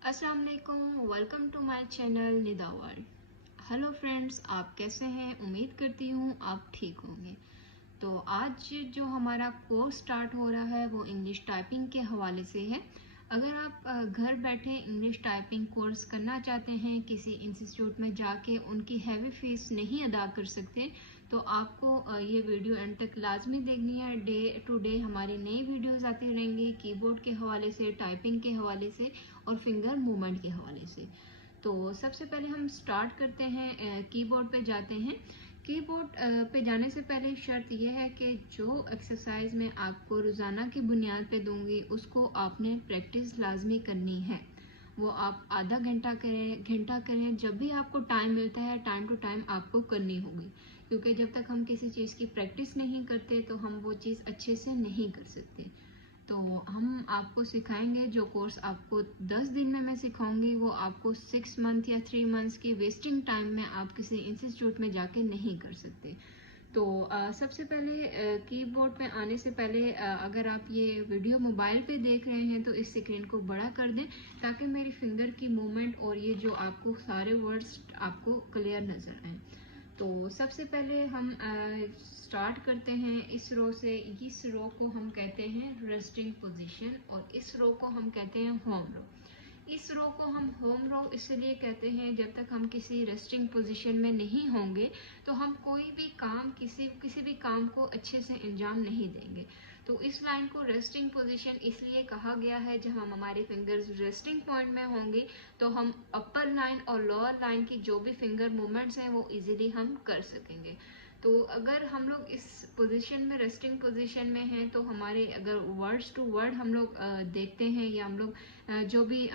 अस्सलाम वालेकुम, welcome to my channel Nida world. Hello friends, आप कैसे हैं? उम्मीद करती हूँ आप ठीक होंगे। तो आज जो हमारा कोर्स स्टार्ट हो रहा है वो इंग्लिश टाइपिंग के हवाले से है। अगर आप घर बैठे इंग्लिश टाइपिंग कोर्स करना चाहते हैं, किसी इंस्टीट्यूट में जाके उनकी हैवी फीस नहीं अदा कर सकते, तो आपको ये वीडियो एंड तक लाजमी देखनी है। डे टू डे हमारी नई वीडियोस आती रहेंगी कीबोर्ड के हवाले से, टाइपिंग के हवाले से और फिंगर मूवमेंट के हवाले से। तो सबसे पहले हम स्टार्ट करते हैं, कीबोर्ड पे जाते हैं। कीबोर्ड पे जाने से पहले शर्त यह है कि जो एक्सरसाइज मैं आपको रोज़ाना की बुनियाद पे दूंगी उसको आपने प्रैक्टिस लाजमी करनी है। वो आप आधा घंटा करें, जब भी आपको टाइम मिलता है टाइम टू टाइम आपको करनी होगी, क्योंकि जब तक हम किसी चीज़ की प्रैक्टिस नहीं करते तो हम वो चीज़ अच्छे से नहीं कर सकते। तो हम आपको सिखाएंगे, जो कोर्स आपको 10 दिन में मैं सिखाऊंगी वो आपको 6 मंथ या 3 मंथ्स की वेस्टिंग टाइम में आप किसी इंस्टीट्यूट में जाके नहीं कर सकते। तो सबसे पहले कीबोर्ड पे आने से पहले अगर आप ये वीडियो मोबाइल पे देख रहे हैं तो इस स्क्रीन को बड़ा कर दें ताकि मेरी फिंगर की मूवमेंट और ये जो आपको सारे वर्ड्स आपको क्लियर नज़र आए। तो सबसे पहले हम स्टार्ट करते हैं इस रो से। इस रो को हम कहते हैं रेस्टिंग पोजीशन और इस रो को हम कहते हैं होम रो। इस रो को हम होम रो इसलिए कहते हैं, जब तक हम किसी रेस्टिंग पोजीशन में नहीं होंगे तो हम कोई भी काम किसी भी काम को अच्छे से अंजाम नहीं देंगे। तो इस लाइन को रेस्टिंग पोजीशन इसलिए कहा गया है, जब हम हमारी फिंगर्स रेस्टिंग पॉइंट में होंगी तो हम अपर लाइन और लोअर लाइन की जो भी फिंगर मूवमेंट्स हैं वो इजीली हम कर सकेंगे। तो अगर हम लोग इस पोजीशन में रेस्टिंग पोजीशन में हैं तो हमारे अगर वर्ड्स टू वर्ड हम लोग देखते हैं या हम लोग जो भी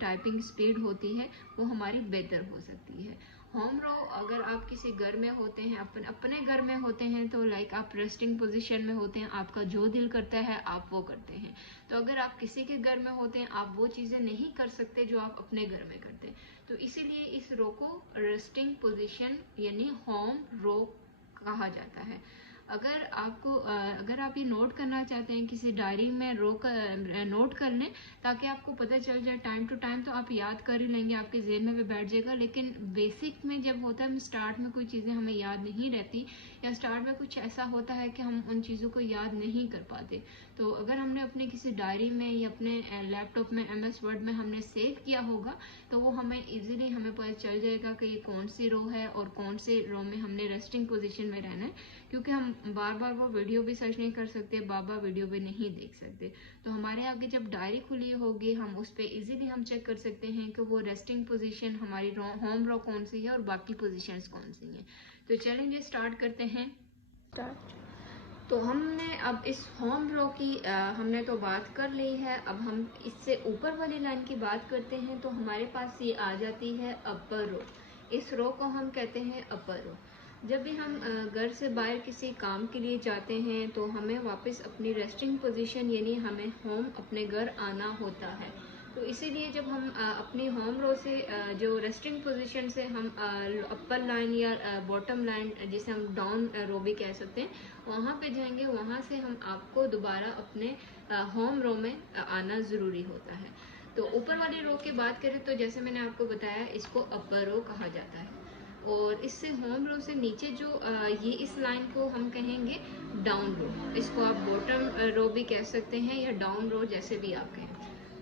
टाइपिंग स्पीड होती है वो हमारी बेहतर हो सकती है। होम रो अगर आप किसी घर में होते हैं, अपने घर में होते हैं तो लाइक आप रेस्टिंग पोजीशन में होते हैं, आपका जो दिल करता है आप वो करते हैं। तो अगर आप किसी के घर में होते हैं आप वो चीज़ें नहीं कर सकते जो आप अपने घर में करते हैं। तो इसीलिए इस रो को रेस्टिंग पोजीशन यानी होम रो कहा जाता है। अगर आप ये नोट करना चाहते हैं किसी डायरी में नोट कर लें ताकि आपको पता चल जाए टाइम टू टाइम, तो आप याद कर ही लेंगे, आपके जेहन में भी बैठ जाएगा। लेकिन बेसिक में जब होता है, स्टार्ट में कोई चीज़ें हमें याद नहीं रहती या स्टार्ट में कुछ ऐसा होता है कि हम उन चीज़ों को याद नहीं कर पाते, तो अगर हमने अपने किसी डायरी में या अपने लैपटॉप में MS वर्ड में हमने सेव किया होगा तो वो हमें इजीली हमें पता चल जाएगा कि ये कौन सी रो है और कौन से रो में हमने रेस्टिंग पोजीशन में रहना है। क्योंकि हम बार बार वो वीडियो भी सर्च नहीं कर सकते, बार बार वीडियो भी नहीं देख सकते। तो हमारे आगे जब डायरी खुली होगी हम उस पर इजीली हम चेक कर सकते हैं कि वो रेस्टिंग पोजीशन हमारी होम रो कौन सी है और बाकी पोजीशंस कौन सी हैं। तो चलेंगे स्टार्ट करते हैं। स्टार्ट। तो हमने अब इस होम रो की हमने तो बात कर ली है। अब हम इससे ऊपर वाली लाइन की बात करते हैं। तो हमारे पास ये आ जाती है अपर रो। इस रो को हम कहते हैं अपर रो। जब भी हम घर से बाहर किसी काम के लिए जाते हैं तो हमें वापस अपनी रेस्टिंग पोजीशन यानी हमें होम अपने घर आना होता है। तो इसीलिए जब हम अपनी होम रो से जो रेस्टिंग पोजीशन से हम अपर लाइन या बॉटम लाइन जिसे हम डाउन रो भी कह सकते हैं वहाँ पे जाएंगे, वहाँ से हम आपको दोबारा अपने होम रो में आना ज़रूरी होता है। तो ऊपर वाली रो की बात करें तो जैसे मैंने आपको बताया इसको अपर रो कहा जाता है। और इससे होम रो से नीचे जो ये इस लाइन को हम कहेंगे डाउन रो। इसको आप बॉटम रो भी कह सकते हैं या डाउन रो जैसे भी आप कहें।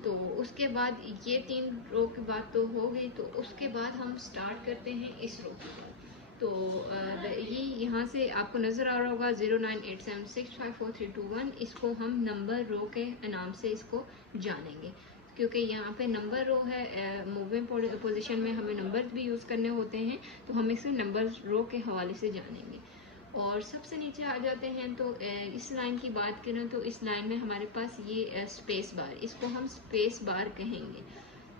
तो उसके बाद ये 3 रो की बात तो हो गई, तो उसके बाद हम स्टार्ट करते हैं इस रो की। तो ये यहाँ से आपको नज़र आ रहा होगा 0987654321। इसको हम नंबर रो के नाम से इसको जानेंगे, क्योंकि यहाँ पे नंबर रो है। मूविंग पोजीशन में हमें नंबर भी यूज़ करने होते हैं, तो हम इसे नंबर रो के हवाले से जानेंगे। और सबसे नीचे आ जाते हैं तो इस लाइन की बात करें तो इस लाइन में हमारे पास ये स्पेस बार, इसको हम स्पेस बार कहेंगे।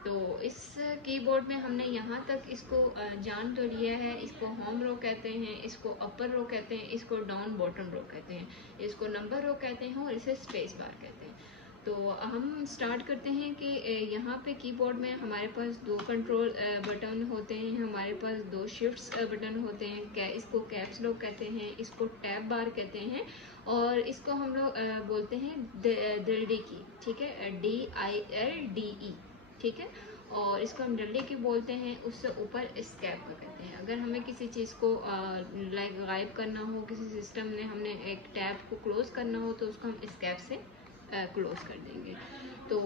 तो इस कीबोर्ड में हमने यहाँ तक इसको जान तो लिया है। इसको होम रो कहते हैं, इसको अपर रो कहते हैं, इसको डाउन बॉटम रो कहते हैं, इसको नंबर रो कहते हैं और इसे स्पेस बार कहते हैं। तो हम स्टार्ट करते हैं कि यहाँ पे कीबोर्ड में हमारे पास 2 कंट्रोल बटन होते हैं, हमारे पास 2 शिफ्ट्स बटन होते हैं। इसको कैप्स लॉक कहते हैं, इसको टैब बार कहते हैं और इसको हम लोग बोलते हैं दिल्डी की, ठीक है, DILDE, ठीक है। और इसको हम डल्ले बोलते हैं, उससे ऊपर स्कैप का कहते हैं। अगर हमें किसी चीज़ को लाइक गायब करना हो, किसी सिस्टम ने हमने एक टैब को क्लोज करना हो तो उसको हम स्कैप से क्लोज कर देंगे। तो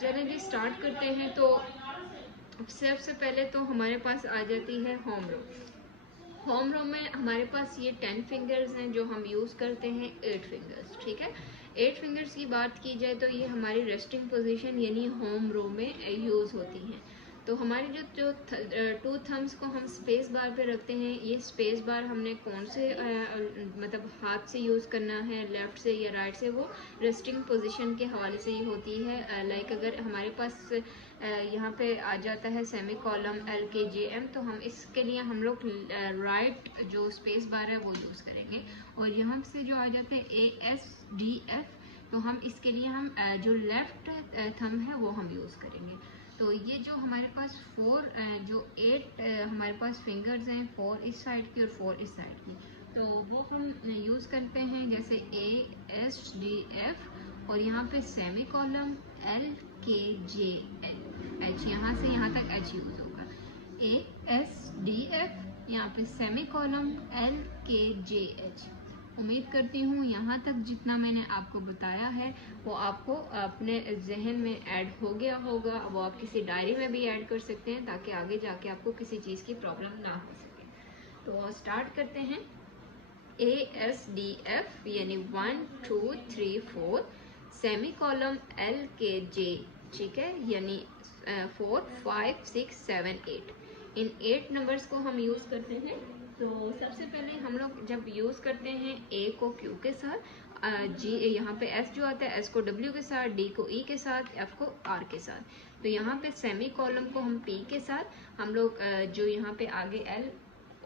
चलिए जी स्टार्ट करते हैं। तो सबसे पहले तो हमारे पास आ जाती है होम रो। होम रो में हमारे पास ये 10 फिंगर्स हैं जो हम यूज़ करते हैं 8 फिंगर्स, ठीक है। 8 फिंगर्स की बात की जाए तो ये हमारी रेस्टिंग पोजीशन यानी होम रो में यूज़ होती हैं। तो हमारी जो 2 थम्स को हम स्पेस बार पे रखते हैं, ये स्पेस बार हमने कौन से मतलब हाथ से यूज़ करना है, लेफ़्ट से या राइट से, वो रेस्टिंग पोजीशन के हवाले से ही होती है। लाइक अगर हमारे पास यहाँ पे आ जाता है सेमी कॉलम LKJM, तो हम इसके लिए हम लोग राइट जो स्पेस बार है वो यूज़ करेंगे। और यहाँ से जो आ जाते हैं ASDF, तो हम इसके लिए हम जो लेफ्ट थंब है वो हम यूज़ करेंगे। तो ये जो हमारे पास 8 हमारे पास फिंगर्स हैं, 4 इस साइड की और 4 इस साइड की, तो वो हम यूज़ करते हैं जैसे ASDF। और यहाँ पे सेमी कॉलम LKJL, H यहाँ से यहाँ तक H यूज़ होगा। ASDF, यहाँ पे सेमी कॉलम LKJH। उम्मीद करती हूँ यहाँ तक जितना मैंने आपको बताया है वो आपको अपने जहन में ऐड हो गया होगा। वो आप किसी डायरी में भी ऐड कर सकते हैं ताकि आगे जाके आपको किसी चीज़ की प्रॉब्लम ना हो सके। तो स्टार्ट करते हैं। ASDF यानी 1 2 3 4, सेमी कॉलम LKJ, ठीक है, यानी 4 5 6 7 8। इन 8 नंबर्स को हम यूज़ करते हैं। तो सबसे पहले हम लोग जब यूज़ करते हैं A को Q के साथ, G यहाँ पे S जो आता है S को W के साथ, D को E के साथ, F को R के साथ। तो यहाँ पे सेमी कॉलम को हम P के साथ, हम लोग जो यहाँ पे आगे L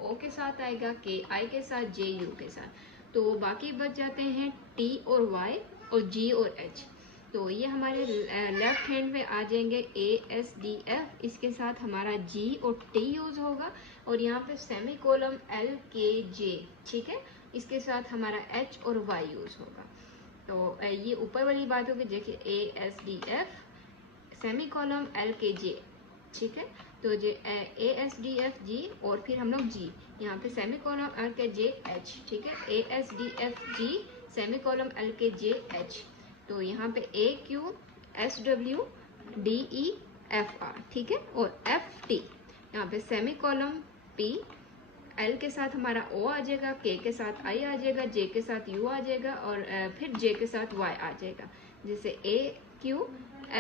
O के साथ आएगा, K I के साथ, J U के साथ। तो बाकी बच जाते हैं T और Y और G और H। तो ये हमारे लेफ्ट हैंड में आ जाएंगे ASDF, इसके साथ हमारा G और T यूज़ होगा। और यहाँ पे सेमी कॉलम LKJ, ठीक है, इसके साथ हमारा H और Y यूज़ होगा। तो ये ऊपर वाली बात होगी, देखिए ASDF सेमी कॉलम LKJ, ठीक है। तो जो ASDF G और फिर हम लोग G, यहाँ पे सेमी कॉलम LKJ H, ठीक है, ASDF G semi column LKJ H। तो यहाँ पे AQ SW DE FR, ठीक है, और FT यहाँ पे सेमी कॉलम P, L के साथ हमारा O आ जाएगा, K के साथ I आ जाएगा, J के साथ U आ जाएगा और फिर J के साथ Y आ जाएगा। जैसे AQ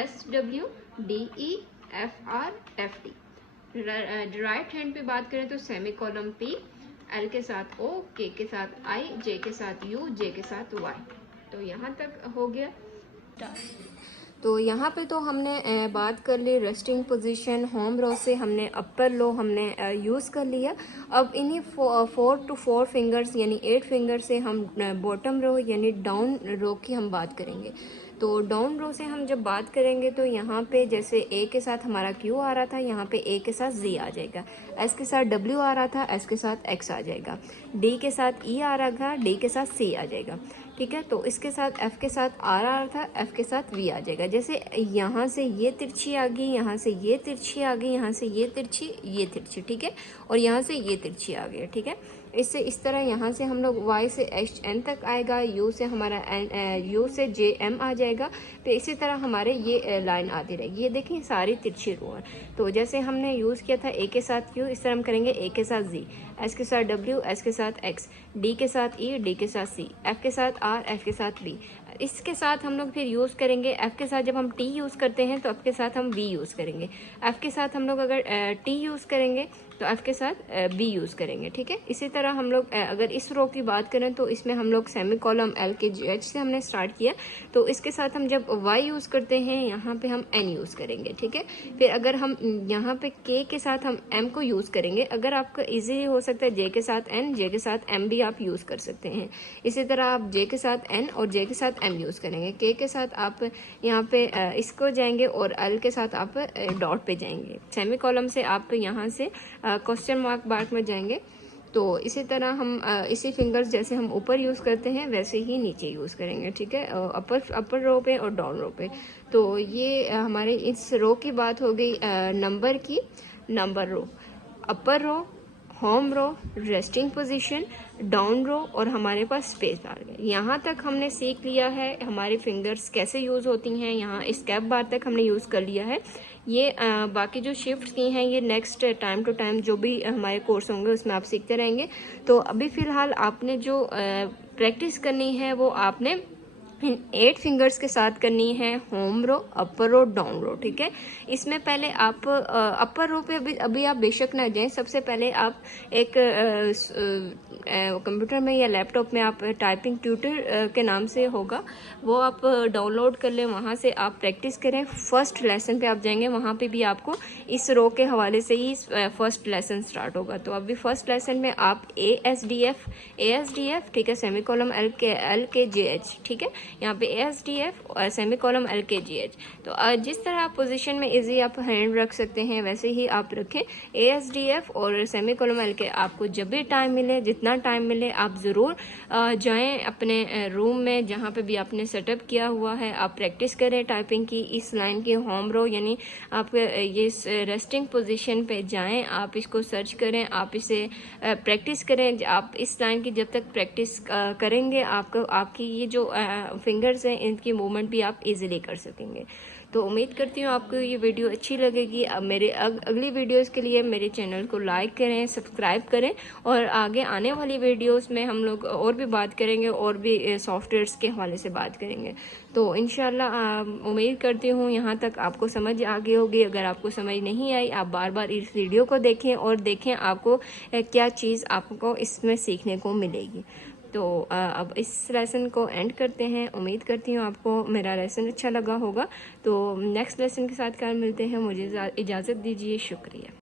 SW DE FR FT। Right hand पे बात करें तो सेमी कॉलम P, L के साथ O, K के साथ I, J के साथ U, J के साथ Y। तो यहाँ तक हो गया। तो यहाँ पे तो हमने बात कर ली रेस्टिंग पोजीशन, होम रो से हमने अपर लो हमने यूज़ कर लिया। अब इन्हीं 4 to 4 फिंगर्स यानी 8 फिंगर से हम बॉटम रो यानी डाउन रो की हम बात करेंगे। तो डाउन रो से हम जब बात करेंगे तो यहाँ पे जैसे A के साथ हमारा Q आ रहा था, यहाँ पे A के साथ Z आ जाएगा, S के साथ W आ रहा था, S के साथ X आ जाएगा, D के साथ E आ रहा था, D के साथ C आ जाएगा, ठीक है। तो इसके साथ F के साथ R आ रहा था, F के साथ V आ जाएगा। जैसे यहाँ से ये तिरछी आ गई, यहाँ से ये तिरछी आ गई, यहाँ से ये तिरछी, ठीक है, और यहाँ से ये तिरछी आ गई, ठीक है। इससे इस तरह यहाँ से हम लोग Y से HN तक आएगा, U से हमारा U से JM आ जाएगा। तो इसी तरह हमारे ये लाइन आती रहेगी। ये देखिए सारी तिरछी रो है। तो जैसे हमने यूज़ किया था A के साथ Q, इस तरह हम करेंगे A के साथ Z, S के साथ W, S के साथ X, D के साथ E, D के साथ C, F के साथ R, F के साथ B। इसके साथ हम लोग फिर यूज़ करेंगे F के साथ, जब हम T यूज़ करते हैं तो F के साथ हम V यूज़ करेंगे। F के साथ हम लोग अगर T यूज़ करेंगे तो F के साथ B यूज़ करेंगे, ठीक है। इसी तरह हम लोग अगर इस रो की बात करें तो इसमें हम लोग सेमी कॉलम LKJH से हमने स्टार्ट किया, तो इसके साथ हम जब Y यूज़ करते हैं यहाँ पे हम N यूज़ करेंगे, ठीक है। फिर अगर हम यहाँ पे K के साथ हम M को यूज़ करेंगे। अगर आपका ईजी हो सकता है J के साथ N, J के साथ M भी आप यूज़ कर सकते हैं। इसी तरह आप J के साथ N और J के साथ M यूज़ करेंगे। K के साथ आप यहाँ पे इसको जाएंगे और L के साथ आप डॉट पे जाएंगे। सेमी कॉलम से आप यहाँ से क्वेश्चन मार्क में जाएंगे तो इसी तरह हम इसी फिंगर्स जैसे हम ऊपर यूज़ करते हैं वैसे ही नीचे यूज़ करेंगे, ठीक है, अपर रो पे और डाउन रो पे। तो ये हमारे इस रो की बात हो गई नंबर की। नंबर रो, अपर रो, होम रो, रेस्टिंग पोजीशन, डाउन रो और हमारे पास स्पेस बार है। यहाँ तक हमने सीख लिया है हमारी फिंगर्स कैसे यूज़ होती हैं। यहाँ स्केप बार तक हमने यूज़ कर लिया है। ये बाकी जो शिफ्ट की हैं ये नेक्स्ट टाइम टू टाइम जो भी हमारे कोर्स होंगे उसमें आप सीखते रहेंगे। तो अभी फ़िलहाल आपने जो प्रैक्टिस करनी है वो आपने इन 8 फिंगर्स के साथ करनी है, होम रो, अपर रो, डाउन रो, ठीक है। इसमें पहले आप अपर रो पे अभी आप बेशक ना जाएं। सबसे पहले आप एक कंप्यूटर में या लैपटॉप में आप टाइपिंग ट्यूटर के नाम से होगा, वो आप डाउनलोड कर लें, वहाँ से आप प्रैक्टिस करें। फर्स्ट लेसन पे आप जाएंगे, वहाँ पे भी आपको इस रो के हवाले से ही फर्स्ट लेसन स्टार्ट होगा। तो अभी फर्स्ट लेसन में आप ASDF, ठीक है, सेमीकोलम LKGH, ठीक है, यहाँ पे ASDF और सेमीकोलम LKGH। तो जिस तरह आप पोजीशन में इजी आप हैंड रख सकते हैं वैसे ही आप रखें ASDF और सेमीकोलम LK। आपको जब भी टाइम मिले, जितना टाइम मिले, आप ज़रूर जाएं अपने रूम में जहाँ पे भी आपने सेटअप किया हुआ है, आप प्रैक्टिस करें टाइपिंग की। इस लाइन की होम रो यानी आप ये रेस्टिंग पोजीशन पे जाएं, आप इसको सर्च करें, आप इसे प्रैक्टिस करें। आप इस लाइन की जब तक प्रैक्टिस करेंगे आपको आपकी ये जो फिंगर्स हैं इनकी मूवमेंट भी आप इजीली कर सकेंगे। तो उम्मीद करती हूँ आपको ये वीडियो अच्छी लगेगी। अब मेरे अगली वीडियोस के लिए मेरे चैनल को लाइक करें, सब्सक्राइब करें और आगे आने वाली वीडियोस में हम लोग और भी बात करेंगे और भी सॉफ्टवेयर्स के हवाले से बात करेंगे। तो इंशाल्लाह उम्मीद करती हूँ यहाँ तक आपको समझ आ गई होगी। अगर आपको समझ नहीं आई आप बार बार इस वीडियो को देखें और देखें आपको क्या चीज़ आपको इसमें सीखने को मिलेगी। तो अब इस लेसन को एंड करते हैं। उम्मीद करती हूँ आपको मेरा लेसन अच्छा लगा होगा। तो नेक्स्ट लेसन के साथ कल मिलते हैं। मुझे इजाज़त दीजिए। शुक्रिया।